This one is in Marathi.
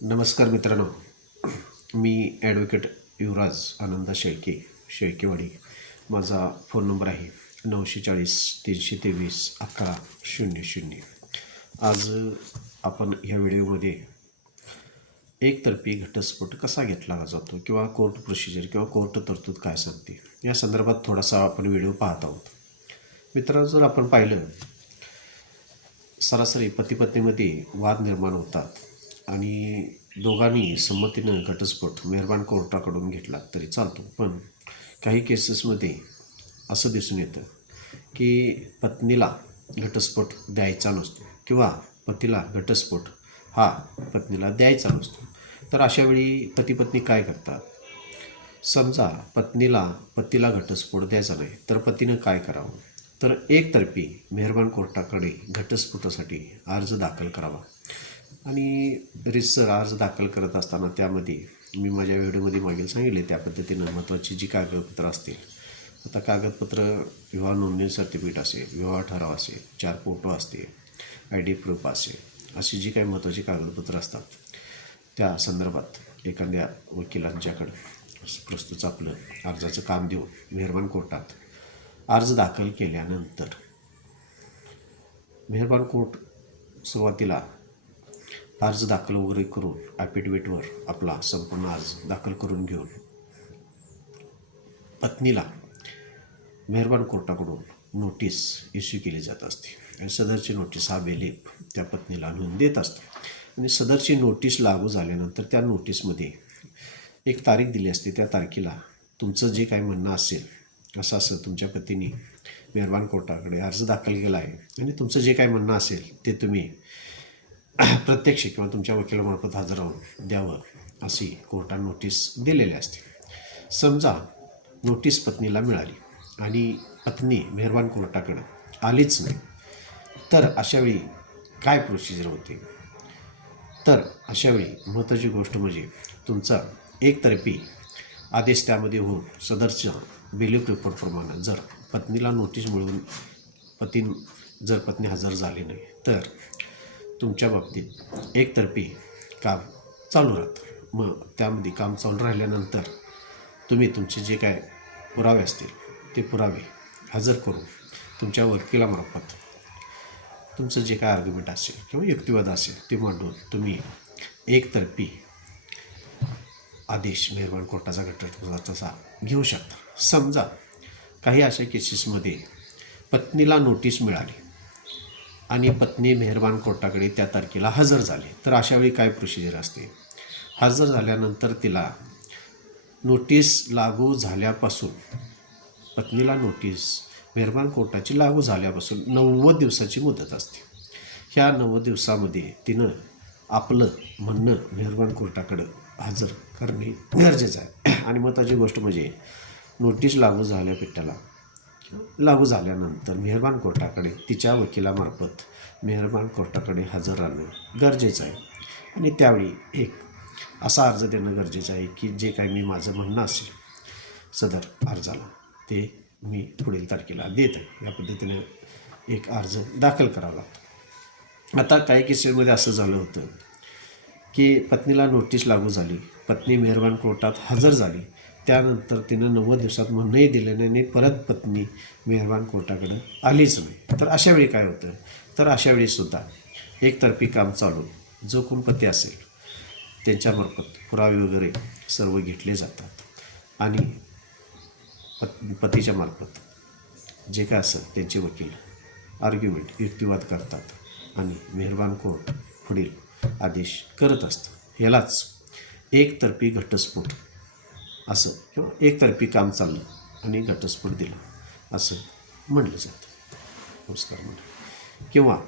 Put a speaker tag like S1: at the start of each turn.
S1: नमस्कार मित्रांनो. मी ॲडव्होकेट युवराज आनंद शेळके शेळकेवाडी. माझा फोन नंबर आहे नऊशे चाळीस तीनशे तेवीस अकरा शून्य शून्य. आज आपण ह्या व्हिडिओमध्ये एकतर्फी घटस्फोट कसा घेतला जातो किंवा कोर्ट प्रोसिजर किंवा कोर्ट तरतूद काय सांगते या संदर्भात थोडासा आपण व्हिडिओ पाहत आहोत. मित्रांनो जर आपण पाहिलं सरासरी पतीपत्नीमध्ये वाद निर्माण होतात. आणि दोघांनी संमतीनं घटस्फोट मेहरबान कोर्टाकडून घेतला तरी चालतो. पण काही केसेसमध्ये असं दिसून येतं की पत्नीला घटस्फोट द्यायचा नसतो किंवा पतीला घटस्फोट हा पत्नीला द्यायचा नसतो. तर अशा वेळी पती पत्नी काय करतात? समजा पत्नीला पतीला घटस्फोट द्यायचा नाही तर पतीनं काय करावं? तर एकतर्फी मेहरबान कोर्टाकडे घटस्फोटासाठी अर्ज दाखल करावा. आणि रिसर अर्ज दाखल करत असताना त्यामध्ये मी माझ्या व्हिडिओमध्ये मागील सांगितले त्या पद्धतीनं महत्त्वाची जी कागदपत्रं असतील आता कागदपत्र विवाह नोंदणी सर्टिफिकेट असेल विवाह ठराव असेल चार फोटो असते आय डी प्रूफ असेल अशी जी काही महत्त्वाची कागदपत्रं असतात त्या संदर्भात एखाद्या वकिलांच्याकडं प्रस्तुत आपलं अर्जाचं काम देऊन मेहरबान कोर्टात अर्ज दाखल केल्यानंतर मेहरबान कोर्ट सुरुवातीला अर्ज दाखल वगैरे करून ॲफिडेविटवर आपला संपूर्ण अर्ज दाखल करून घेऊन पत्नीला मेहरबान कोर्टाकडून नोटीस इश्यू केली जात असते. आणि सदरची नोटीस हा बेलेप त्या पत्नीला आणून देत असतो. आणि सदरची नोटीस लागू झाल्यानंतर त्या नोटीसमध्ये एक तारीख दिली असते. त्या तारखेला तुमचं जे काही म्हणणं असेल असं असं तुमच्या पतीने मेहरबान कोर्टाकडे अर्ज दाखल केला आहे. आणि तुमचं जे काही म्हणणं असेल ते तुम्ही प्रत्यक्ष किंवा तुमच्या वकिलामार्फत हजर राहून द्यावं अशी कोर्टाने नोटीस दिलेली असते. समजा नोटीस पत्नीला मिळाली आणि पत्नी मेहरबान कोर्टाकडं आलीच नाही तर अशावेळी काय प्रोसिजर होते? तर अशावेळी महत्त्वाची गोष्ट म्हणजे तुमचा एकतर्फी आदेश त्यामध्ये होऊन सदरच्या बिलीफ रिपोर्टप्रमाणे जर पत्नीला नोटीस मिळवून पती जर पत्नी हजर झाली नाही तर तुमच्या बाबतीत एकतर्फी काम चालू राहतं. मग त्यामध्ये काम चालू राहिल्यानंतर तुम्ही तुमचे जे काय पुरावे असतील ते पुरावे हजर करून तुमच्या वकिलामार्फत तुमचं जे काय आर्ग्युमेंट असेल किंवा युक्तिवाद असेल ते मांडून तुम्ही एकतर्फी आदेश मेहरबान कोर्टाचा घटना तसा घेऊ शकता. समजा काही अशा केसेसमध्ये पत्नीला नोटीस मिळाली. आणि पत्नी मेहरबान कोर्टाकडे त्या तारखेला हजर झाले. तर अशावेळी काय प्रोसिजर असते? हजर झाल्यानंतर तिला नोटीस लागू झाल्यापासून पत्नीला नोटीस मेहरबान कोर्टाची लागू झाल्यापासून नव्वद दिवसाची मुदत असते. ह्या नव्वद दिवसामध्ये तिनं आपलं म्हणणं मेहरबान कोर्टाकडं हजर करणे गरजेचं आहे. आणि महत्त्वाची गोष्ट म्हणजे नोटीस लागू झाल्या पिट्टाला लागू झाल्यानंतर मेहरबान कोर्टाकडे तिच्या वकिलामार्फत मेहरबान कोर्टाकडे हजर राहणं गरजेचं आहे. आणि त्यावेळी एक असा अर्ज देणं गरजेचं आहे की जे काही मी माझं म्हणणं असेल सदर अर्जाला ते मी पुढील तारखेला देत आहे. या पद्धतीने एक अर्ज दाखल करावा लागतो. आता काही केसेसमध्ये असं झालं होतं की पत्नीला नोटीस लागू झाली पत्नी मेहरबान कोर्टात हजर झाली त्यानंतर तिनं नव्वद दिवसात म्हणणंही दिलं नाही आणि परत पत्नी मेहरबान कोर्टाकडं आलीच नाही. तर अशावेळी काय होतं? तर अशावेळीसुद्धा एकतर्फी काम चालू. जो कोण पती असेल त्यांच्यामार्फत पुरावे वगैरे सर्व घेतले जातात. आणि पत पतीच्या मार्फत जे काय असेल त्यांचे वकील आर्ग्युमेंट युक्तिवाद करतात आणि मेहरबान कोर्ट पुढील आदेश करत असतं. ह्यालाच एकतर्फी घटस्फोट असं किंवा एकतर्फी काम चाललं आणि घटस्फोट दिला असं म्हटलं जातं. नमस्कार म्हणा किंवा